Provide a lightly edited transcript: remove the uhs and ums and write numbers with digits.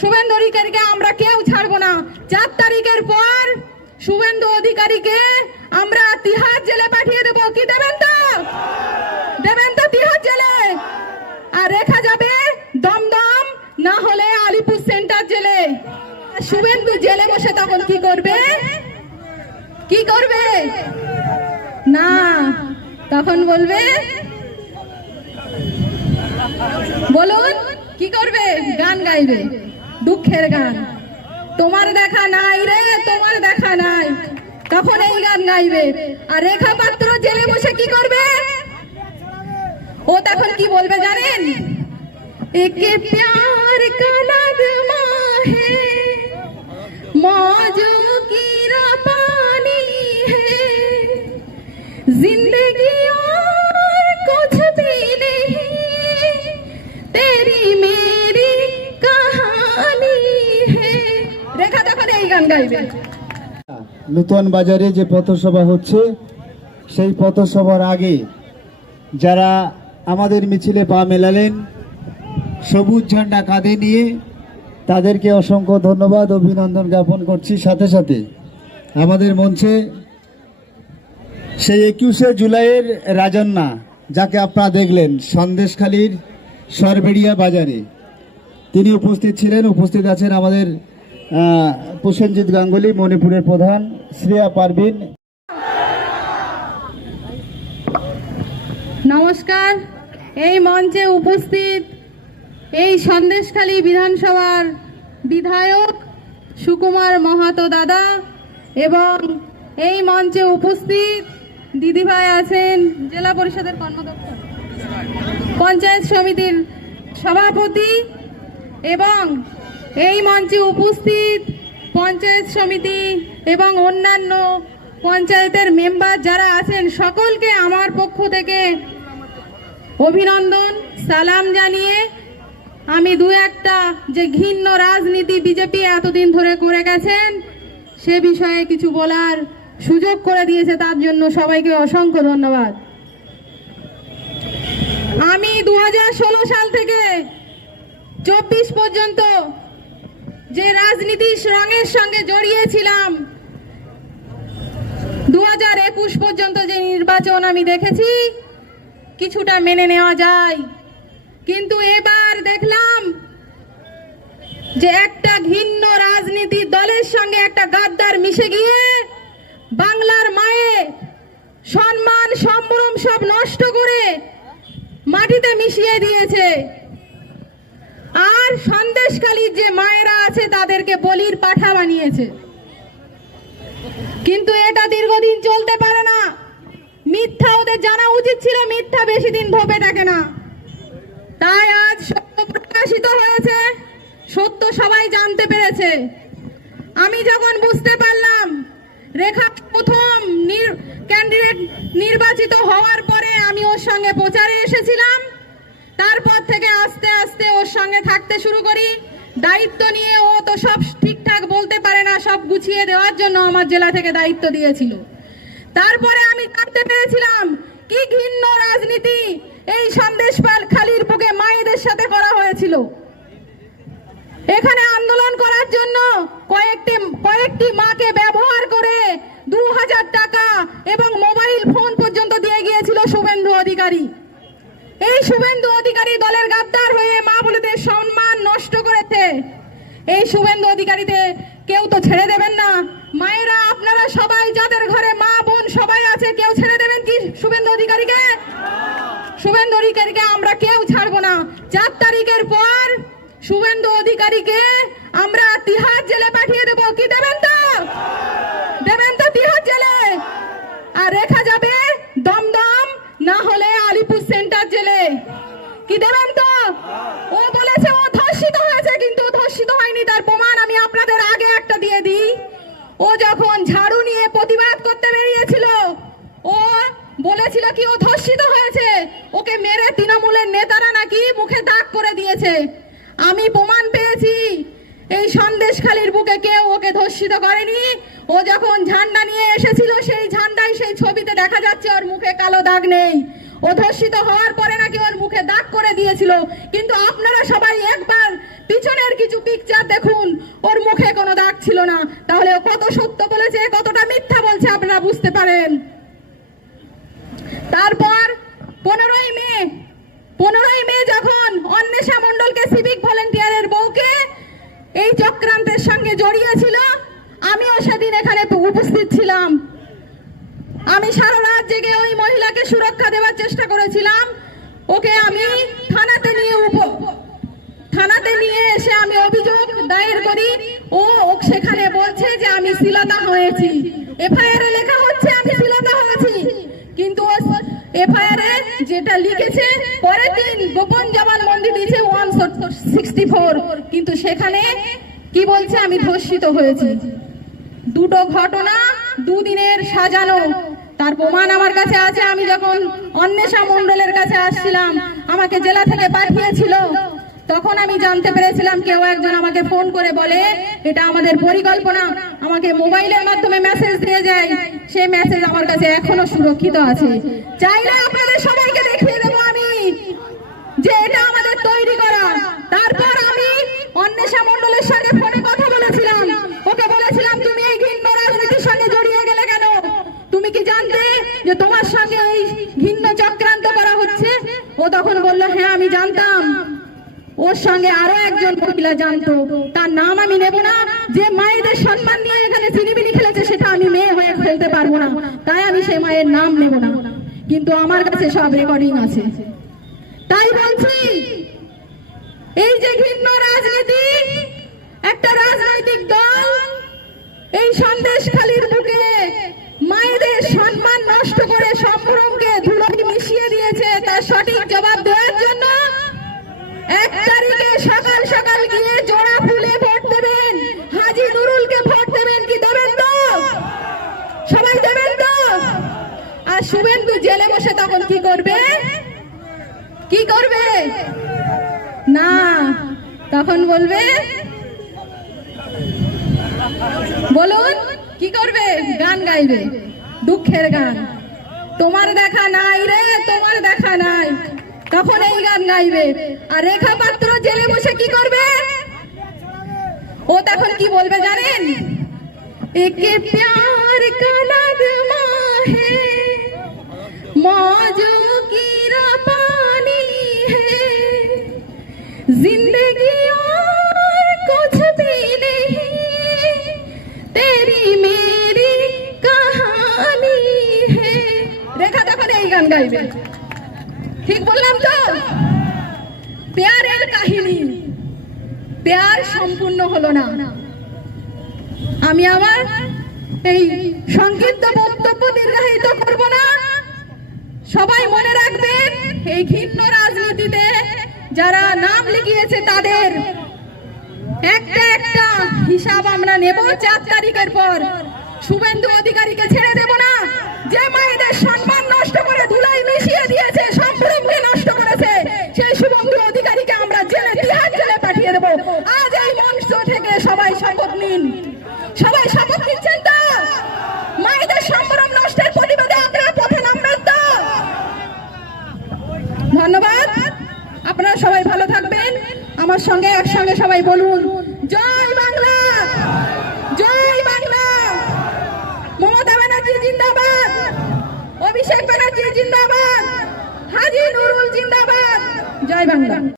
শুভেন্দু অধিকারীকে আমরা কেউ ছাড়বো না। 4 তারিখের পর শুভেন্দু অধিকারীকে আমরা তিহার জেলে পাঠিয়ে দেবো। কি দেবেন তো? দেবেন তো তিহার জেলে? আর রেখা যাবে দমদম, না হলে আলিপুর সেন্টার জেলে। শুভেন্দু জেলে বসে তখন কি করবে? কি করবে না, তখন বলবে, বলুন কি করবে? গান গাইবে, দুঃখের গান। তোমার দেখা নাই রে, তোমার দেখা নাই, তখন এই গান গাইবে। আর রেখা পাত্র জেলে বসে কি করবে? ও তখন কি বলবে জানেন? একে প্যার কা নগমা হে, मौजों की रवानी है, जिंदगी और कुछ भी नहीं, तेरी मेरी कहानी है। রেখা তখন এই গান গাইবে। নূতন বাজারে যে পথসভা হচ্ছে, সেই পথসভার আগে যারা আমাদের মিছিলে পা মেলালেন, সবুজ ঝান্ডা কাঁধে নিয়ে, তাদেরকে অসংখ্য ধন্যবাদ, অভিনন্দন জ্ঞাপন করছি। সাথে সাথে আমাদের মঞ্চে সেই 21শে জুলাইয়ের রাজন্যা, যাকে আপনারা দেখলেন সন্দেশখালীর সরবেড়িয়া বাজারে, তিনি উপস্থিত ছিলেন। উপস্থিত আছেন আমাদের প্রসেনজিৎ গাঙ্গুলি, মণিপুরের প্রধান, শ্রেয়া পারভিন। নমস্কার। এই মঞ্চে উপস্থিত এই সন্দেশখালী বিধানসভার বিধায়ক সুকুমার মাহাতো দাদা এবং এই মঞ্চে উপস্থিত দিদিভাই আছেন জেলা পরিষদের কর্মদক্ষ, পঞ্চায়েত সমিতির সভাপতি এবং এই মঞ্চে উপস্থিত পঞ্চায়েত সমিতি এবং অন্যান্য পঞ্চায়েতের মেম্বার যারা আছেন, সকলকে আমার পক্ষ থেকে অভিনন্দন সালাম জানিয়ে আমি দু একটা যে ঘৃণ্য রাজনীতি বিজেপি এতদিন ধরে করে গেছেন সে বিষয়ে কিছু বলার সুযোগ করে দিয়েছে, তার জন্য সবাইকে অসংখ্য ধন্যবাদ। আমি 2016 সাল থেকে 24 পর্যন্ত যে রাজনীতির রঙের সঙ্গে জড়িয়েছিলাম, 2021 পর্যন্ত যে নির্বাচন আমি দেখেছি, কিছুটা মেনে নেওয়া যায়। কিন্তু এবার দেখলাম যে একটা ঘৃণ্য রাজনীতি দলের সঙ্গে একটা গাদ্দার মিশে গিয়ে বাংলার মায়ের সম্মান সম্ভ্রম সব নষ্ট করে মাটিতে মিশিয়ে দিয়েছে। আর সন্দেশখালীর যে মায়েরা আছে তাদেরকে বলির পাঠা বানিয়েছে। কিন্তু এটা দীর্ঘদিন চলতে পারে না। মিথ্যা ওদের জানা উচিত ছিল, মিথ্যা বেশি দিন ধোপে থাকে না। তাই আজ সত্য প্রকাশিত হয়েছে, সত্য সবাই জানতে পেরেছে। আমি যখন বুঝতে পারলাম রেখা প্রথম ক্যান্ডিডেট নির্বাচিত হওয়ার পরে আমি ওর সঙ্গে প্রচারে এসেছিলাম। তারপর থেকে আস্তে আস্তে ওর সঙ্গে থাকতে শুরু করি। দায়িত্ব নিয়ে ও তো সব ঠিকঠাক বলতে পারে না, সব গুছিয়ে দেওয়ার জন্য আমার জেলা থেকে দায়িত্ব দিয়েছিল। তারপরে আমি জানতে পেরেছিলাম কি ঘৃণ্য রাজনীতি এই সন্দেশখালীর বুকে মায়েদের সাথে করা হয়েছিল। এখানে আন্দোলন করার জন্য কয়েকটি মাকে ব্যবহার করে 2000 টাকা এবং মোবাইল ফোন পর্যন্ত দিয়ে গিয়েছিল শুভেন্দু অধিকারী। এই শুভেন্দু অধিকারী দলের গাদ্দার হয়ে মা বলেদের সম্মান নষ্ট করেছে। এই শুভেন্দু অধিকারীতে কেউ তো ছেড়ে দেবেন না। মায়েরা আপনারা সবাই যাদের ঘরে মা বোন সবাই আছে, কেউ ছেড়ে দেবেন কি শুভেন্দু অধিকারীকে? শুভেন্দু অধিকারীকে আমরা কেউ ছাড়বো না। 4 তারিখের পর শুভেন্দু অধিকারীকে আমরা তিহার জেলে পাঠিয়ে দেবো। কি দেবেন তো? দেবেন তো তিহার জেলে? আর রেখা যাবে দমদম, না হলে আলিপুর সেন্টার জেলে। কি দেবেন তো? ও বলেছে ও ধর্ষিত হয়েছে, কিন্তু ধর্ষিত হয়নি। তার প্রমাণ আমি আপনাদের আগে একটা দিয়ে দিই। ও যখন ঝাড়ু নিয়ে প্রতিবাদ করতে বেরিয়েছিল, ও বলেছিল কি ও ধর্ষিত হয়েছে, ওকে মেরে তৃণমূলের নেতারা নাকি মুখে দাগ করে দিয়েছে। আমি প্রমাণ পেয়েছি এই সন্দেশখালীর বুকে কেউ ওকে ধর্ষিত করেনি। ও যখন ঝান্ডা নিয়ে এসেছিল, সেই ঝান্ডায় সেই ছবিতে দেখা যাচ্ছে ওর মুখে কালো দাগ নেই। ও ধর্ষিত হওয়ার পরে নাকি ওর মুখে দাগ করে দিয়েছিল। কিন্তু আপনারা সবাই একবার পিছনের কিছু পিকচার দেখুন, ওর মুখে কোনো দাগ ছিল না। তাহলে ও কত সত্য বলেছে, কতটা মিথ্যা বলছে আপনারা বুঝতে পারেন। তারপর 15ই মে যখন অন্বেষা মণ্ডলকে সিভিক ভলেন্টিয়ারের বউকে এই চক্রান্তের সঙ্গে জড়িয়েছিল, আমিও সেদিন এখানে উপস্থিত ছিলাম। আমি সারা রাত জেগে ওই মহিলাকে সুরক্ষা দেওয়ার চেষ্টা করেছিলাম। ওকে আমি থানাতে নিয়ে এসে আমি অভিযোগ দায়ের করি। ও সেখানে বলছে যে আমি শ্লীলতা হয়েছি, এফআইআর এ লেখা হচ্ছে আমি শ্লীলতা হয়েছি, কিন্তু এফআইআর এ যেটা লিখেছে পরের দিন গোপন জবানবন্দি দিয়েছে 164, কিন্তু সেখানে কি বলছে আমি ধর্ষিত হয়েছি। দুটো ঘটনা দুদিনের সাজানো, তার প্রমাণ আমার কাছে আছে। আমি যখন অন্বেষা মণ্ডলের কাছে আসছিলাম, আমাকে জেলা থেকে পাঠিয়েছিল, তখন আমি জানতে পেরেছিলাম কেউ একজন আমাকে ফোন করে বলে এটা আমাদের পরিকল্পনা, আমাকে মোবাইলের মাধ্যমে মেসেজ দিয়ে যায়। সেই মেসেজ আমার কাছে এখনো সুরক্ষিত আছে। চাইলে আপনাদের সবাইকে দেখিয়ে দেবো আমি যে এটা আমাদের তৈরি করা। তারপর আমি অন্বেষা মণ্ডলের সঙ্গে ফোনে কথা বলেছিলাম, ওকে বলেছিলাম তুমি এই ঘৃণ্য রাজনীতির সঙ্গে জড়িয়ে গেলে কেন? তুমি কি জানতে যে তোমার সঙ্গে এই ঘৃণ্য চক্রান্ত করা হচ্ছে? ও তখন বলল হ্যাঁ আমি জানতাম। ওর সঙ্গে আরো একজন মহিলা জানতো, তার নাম আমি নেব না। যে মায়েদের সম্মান নিয়ে এখানে চিনিমিনি খেলেছে সেটা আমি মেয়ে হয়ে খেলতে পারবো না, তাই আমি সেই মায়ের নাম নেব না, কিন্তু আমার কাছে সব রেকর্ডিং আছে। তাই বলছি এই যে ঘৃণ্য রাজনীতি, একটা রাজনৈতিক দল এই সন্দেশখালির বুকে মায়েদের সম্মান নষ্ট করে সম্ভ্রমকে ধুলোয় মিশিয়ে দিয়েছে। তার সঠিক জবাব দেওয়ার জন্য 1 তারিখে সকাল সকাল গিয়ে জোড়া ফুলে ভোট দেবেন। হাজী নুরুলকে ভোট দেবেন, কি দেবেন তো? সবাই দেবেন তো? আর শুভেন্দু জেলে বসে তখন কি করবে? না, তখন বলবে, বলুন কি করবে? গান গাইবে, দুঃখের গান। তোমার দেখা নাই রে, তোমার দেখা নাই, তখন এই গান গাইবে। আর রেখা পাত্র জেলে বসে কি করবে? ও তখন কি বলবে জানেন? একে প্যার কা নগমা হে, মौजों की पानी है, जिंदगी और कुछ भी नहीं, तेरी मेरी कहानी है। রেখা তখন এই গান গাইবে। ঠিক বললাম তো? প্যারের কাহিনী, প্যার সম্পূর্ণ হলো না। আমি আমার এই সংক্ষিপ্ত বক্তব্য দীর্ঘায়িত করব না। সবাই মনে রাখবেন, এই ঘৃণ্য রাজনীতিতে যারা নাম লিখিয়েছে তাদের একটা একটা হিসাব আমরা নেব 4 তারিখের পর। শুভেন্দু অধিকারীকে ছেড়ে দেব না। যে মায়েদের সম্মান নষ্ট করে ধুলায় মিশিয়ে দিয়েছে, সম্ভ্রমকে নষ্ট করেছে, সেই শুভেন্দু অধিকারীকে আমরা জেলে, তিহার জেলে পাঠিয়ে দেব। আজ এই মঞ্চ থেকে সবাই শপথ নিন। সবাই শপথ নিচ্ছেন তো? মায়েদের সম্ভ্রম নষ্টের প্রতিবাদে আপনারা পথে নামবেন তো? ধন্যবাদ। আপনারা সবাই ভালো থাকবেন। আমার সঙ্গে একসঙ্গে সবাই বলুন, জয় বাংলা, জয় বাংলা। মমতা ব্যানার্জি জিন্দাবাদ, অভিষেক ব্যানার্জি জিন্দাবাদ, হাজী নুরুল জিন্দাবাদ। জয় বাংলা।